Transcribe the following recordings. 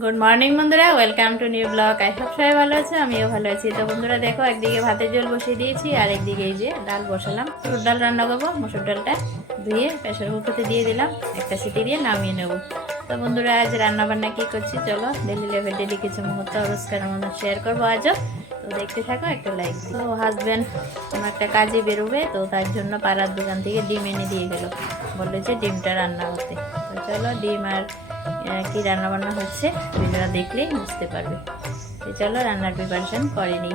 Good morning বন্ধুরা। Welcome to new blog আই সব সবাই ভালো আছে, আমিও ভালো আছি। তো বন্ধুরা, দেখো, একদিকে ভাতের জল বসিয়ে দিয়েছি, আর একদিকে এই যে ডাল বসালাম। মসুর ডাল রান্না করব, মসুর ডালটা ধুয়ে প্রেশার কুকারতে দিয়ে দিলাম। একটা সিটি দিয়ে নামিয়ে নেব। তো বন্ধুরা, আজ রান্না বান্না কি করছি, চলো ডেলি লেভেল ডেলি কিছু মুহূর্ত রোজকার মতো শেয়ার করব আজও। তো দেখতে থাকো, একটা লাইক তো হাজব্যান্ড কোনো একটা কাজে বেরোবে, তো তার জন্য পাড়ার দোকান থেকে ডিম এনে দিয়ে গেল। বলল যে ডিমটা রান্না করতে। চলো ডিম আর কি রান্না বান্না হচ্ছে, ভিডিওটা দেখলেই বুঝতে পারবে। চলো রান্নার প্রিপারেশন করে নিই।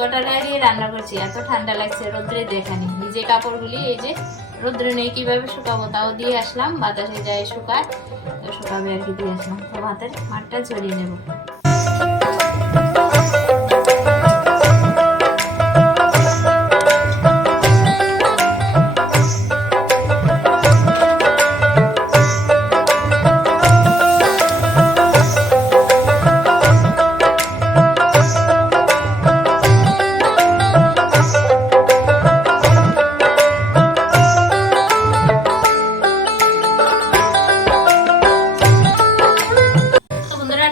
সোয়েটার লাগিয়ে রান্না করছি, এত ঠান্ডা লাগছে রোদ্রে দেখানি। নিজে কাপড়গুলি এই যে রোদ্রে নেই, কীভাবে শুকাবো তাও দিয়ে আসলাম, বাতাসে যায় শুকায়, তো শুকাবে আর কি দিয়ে আসলাম। তো ভাতের মাঠটা ঝরিয়ে নেব।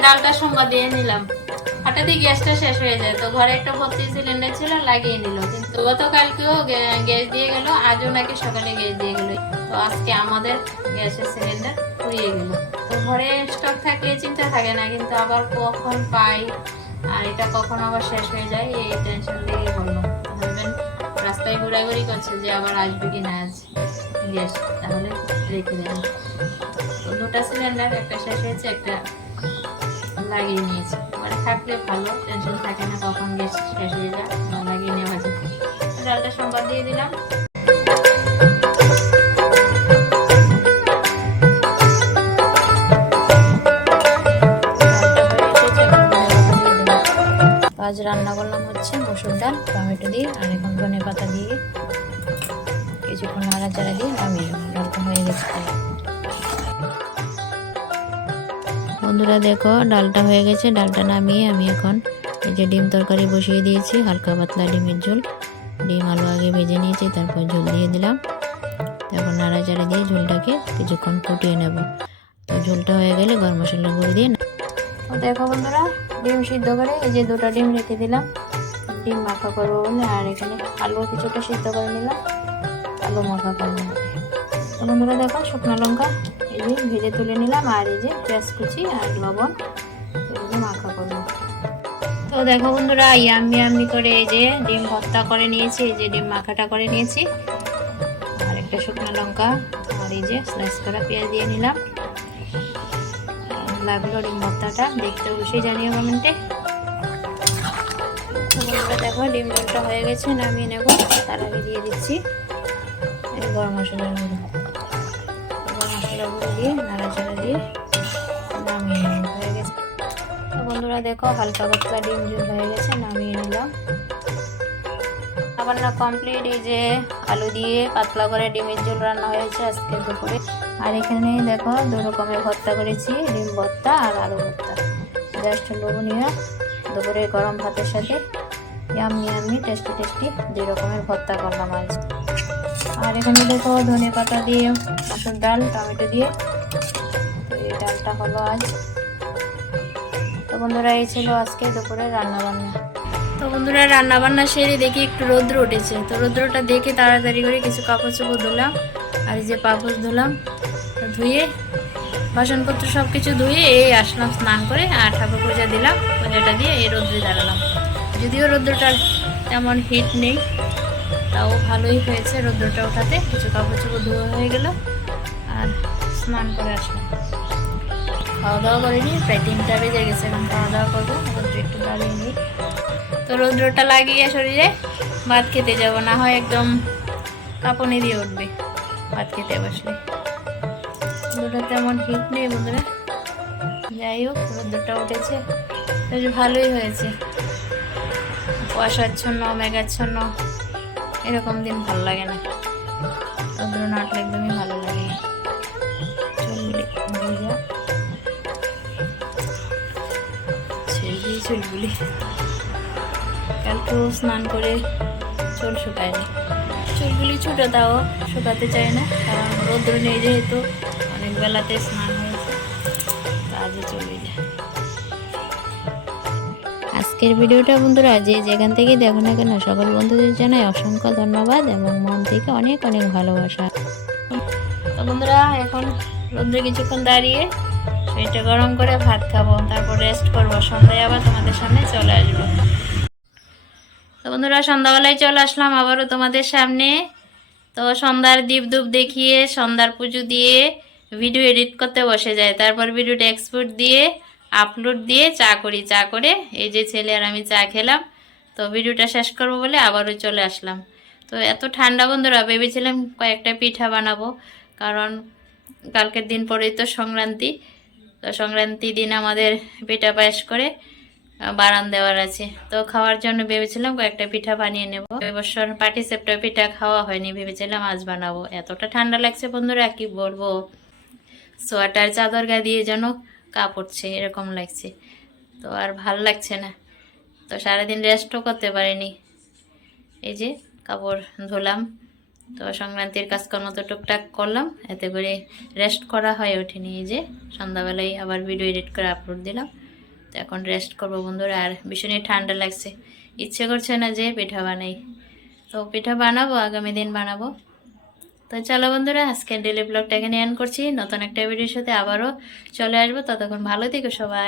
ডালটা সোমবার দিয়ে নিলাম। হঠাৎই গ্যাসটা শেষ হয়ে যায়। তো ঘরে একটা ভর্তি সিলিন্ডার ছিল, লাগিয়ে নিল। কিন্তু গতকালকেও গ্যাস দিয়ে গেল, আজও নাকি সকালে গ্যাস দিয়ে গেল। তো আজকে আমাদের গ্যাসের সিলিন্ডার ফুরিয়ে গেল। তো ঘরে স্টক থাকলে চিন্তা থাকে না, কিন্তু আবার কখন পাই আর এটা কখন আবার শেষ হয়ে যায়, এই টেনশন লেগে বলল হাজবেন্ড রাস্তায় ঘোরাঘুরি করছে যে আবার আসবে কি না আজ। গ্যাস, তাহলে রেখে দেবেন দুটা সিলিন্ডার একটা শেষ হয়েছে, একটা লাগিয়ে নিয়েছি। মানে থাকলে ভালো টেনশন থাকে না কখন গ্যাস শেষ হয়ে যায় লাগিয়ে নেওয়া যায়। ডালটা সোমবার দিয়ে দিলাম। আজ রান্না করলাম হচ্ছে মসুর ডাল, টমেটো দিয়ে, আর এখন ধনে পাতা দিয়ে, কিছুক্ষণ নাড়াচাড়া দিয়ে নামিয়ে। ডালটা হয়ে গেছে। বন্ধুরা দেখো, ডালটা হয়ে গেছে। ডালটা নামিয়ে আমি এখন এই যে ডিম তরকারি বসিয়ে দিয়েছি, হালকা পাতলা ডিমের ঝোল। ডিম আলু আগে ভেজে নিয়েছি, তারপর ঝোল দিয়ে দিলাম। তারপর নাড়াচাড়া দিয়ে ঝোলটাকে কিছুক্ষণ ফুটিয়ে নেব। তো ঝোলটা হয়ে গেলে গরম মশলা গুঁড়ো দিয়ে দেখো বন্ধুরা, ডিম সিদ্ধ করে এই যে দুটো ডিম রেখে দিলাম। ডিম মাখা করব বলে, আর এখানে আলু কিছুটা সিদ্ধ করে নিলাম। আলু মাখা করব। বন্ধুরা দেখো, শুকনো লঙ্কা এই ভেজে তুলে নিলাম, আর এই যে পেঁয়াজ কুচি আর লবণ মাখা করব। তো দেখো বন্ধুরা ইয়াম্মি ইয়াম্মি করে এই যে ডিম ভর্তা করে নিয়েছি, এই যে ডিম মাখাটা করে নিয়েছি। আর একটা শুকনো লঙ্কা, আর এই যে স্লাইস করা পেঁয়াজ দিয়ে নিলাম। লাগল ডিম ভর্তাটা, দেখতে অবশ্যই জানিও কমেন্টে। দেখো ডিম ঝোলটা হয়ে গেছে, নামিয়ে নেব। তার আগে দিয়ে দিচ্ছি গরম মশলা বন্ধুরা, দেখো হালকা পাতলা ডিম ঝোল হয়ে গেছে, নামিয়ে নিলাম। রান্না কমপ্লিট এই যে আলু দিয়ে পাতলা করে ডিমের ঝোল রান্না হয়েছে আজকে দুপুরে। আর এখানে দেখো দু রকমের ভর্তা করেছি, ডিম ভর্তা আর আলু ভর্তা। জাস্ট লোভনীয় দুপুরে গরম ভাতের সাথে। ইয়াম্মি ইয়াম্মি, টেস্টি টেস্টি দুই রকমের ভর্তা করলাম আজ আর এখানে দেখো ধনে পাতা দিয়ে মসুর ডাল, টমেটো দিয়ে। এই ডালটা হলো আজ। তো বন্ধুরা, এই ছিল আজকে দুপুরে রান্না বান্না তো বন্ধুরা রান্না বান্না সেরে দেখি একটু রৌদ্র উঠেছে। তো রৌদ্রটা দেখে তাড়াতাড়ি করে কিছু কাপড় চোপড় ধুলাম, আর যে পাপড় ধুলাম। ধুয়ে বাসনপত্র সব কিছু ধুয়ে এই আসলাম স্নান করে, আর ঠাকুর পূজা দিলাম। পূজাটা দিয়ে এই রৌদ্রে দাঁড়ালাম। যদিও রৌদ্রটা তেমন হিট নেই। তাও ভালোই হয়েছে, রোদ্রটা ওঠাতে। কিছু কাপড় চোপড় ধোয়া হয়ে গেল। আর স্নান করে আসলাম। খাওয়া দাওয়া করিনি, প্রায় তিনটা বেজে গেছে, এখন খাওয়া দাওয়া করব রোদ্র একটু দাঁড়িয়ে নিই। তো রৌদ্রটা লাগিয়ে শরীরে, ভাত খেতে যাব, না হয় একদম কাঁপনি দিয়ে উঠবে, ভাত খেতে বসলে। রোদ্রটা তেমন হিট নেই বন্ধুরা। যাই হোক, রোদ্রটা উঠেছে। বেশ ভালোই হয়েছে। কুয়াশাচ্ছন্ন মেঘাচ্ছন্ন। এরকম দিন ভালো লাগে না। রোদ্র না একদমই ভালো লাগে। চুলগুলি কালকেও স্নান করে চুল শুকায়নি চুলগুলি ছোটো তাও শুকাতে চায় না। কারণ রোদ্র নেই যেহেতু, অনেক বেলাতে স্নান হয়েছে। কাজে চলে যায় আজকের ভিডিওটা বন্ধুরা, যে যেখান থেকে দেখো না কেন, সকল বন্ধুদের জানাই অসংখ্য ধন্যবাদ এবং মন থেকে অনেক অনেক ভালোবাসা। তো বন্ধুরা, এখন রোদ্রে কিছুক্ষণ দাঁড়িয়ে সেটা গরম করে ভাত খাব, তারপর রেস্ট করব। সন্ধ্যায় আবার তোমাদের সামনে চলে আসব। তো বন্ধুরা, সন্ধ্যাবেলায় চলে আসলাম আবারও তোমাদের সামনে। তো সন্ধ্যার দীপ ধূপ দেখিয়ে, সন্ধ্যার পুজো দিয়ে ভিডিও এডিট করতে বসে যায়। তারপর ভিডিওটা এক্সপোর্ট দিয়ে আপলোড দিয়ে চা করি, চা করে এই যে ছেলে আর আমি চা খেলাম। তো ভিডিওটা শেষ করব বলে আবারও চলে আসলাম। তো এত ঠান্ডা বন্ধুরা, ভেবেছিলাম কয়েকটা পিঠা বানাবো, কারণ কালকের দিন পরেই তো সংক্রান্তি। তো সংক্রান্তি দিন আমাদের পিঠা পায়েস করে বারান দেওয়ার আছে। তো খাওয়ার জন্য ভেবেছিলাম কয়েকটা পিঠা বানিয়ে নেব। এবছর পাটি সেপ্টা পিঠা খাওয়া হয়নি, ভেবেছিলাম আজ বানাবো। এতটা ঠান্ডা লাগছে বন্ধুরা, কি বলব? সোয়াটার, চাদর গা দিয়ে যেন কাপড়ছে এরকম লাগছে। তো আর ভালো লাগছে না। তো সারাদিন রেস্টও করতে পারিনি। এই যে কাপড় ধুলাম, তো সংক্রান্তির কাজকর্ম তো টুকটাক করলাম, এতে করে রেস্ট করা হয়ে ওঠেনি। এই যে সন্ধ্যাবেলায় আবার ভিডিও এডিট করে আপলোড দিলাম। তো এখন রেস্ট করব বন্ধুরা, আর ভীষণই ঠান্ডা লাগছে। ইচ্ছে করছে না যে পিঠা বানাই। তো পিঠা বানাবো, আগামী দিন বানাবো। তো চলো বন্ধুরা, আজকের ডেলি ব্লগটা এখানে অ্যান করছি। নতুন একটা ভিডিওর সাথে আবারও চলে আসব। ততক্ষণ ভালো থেকো সবাই।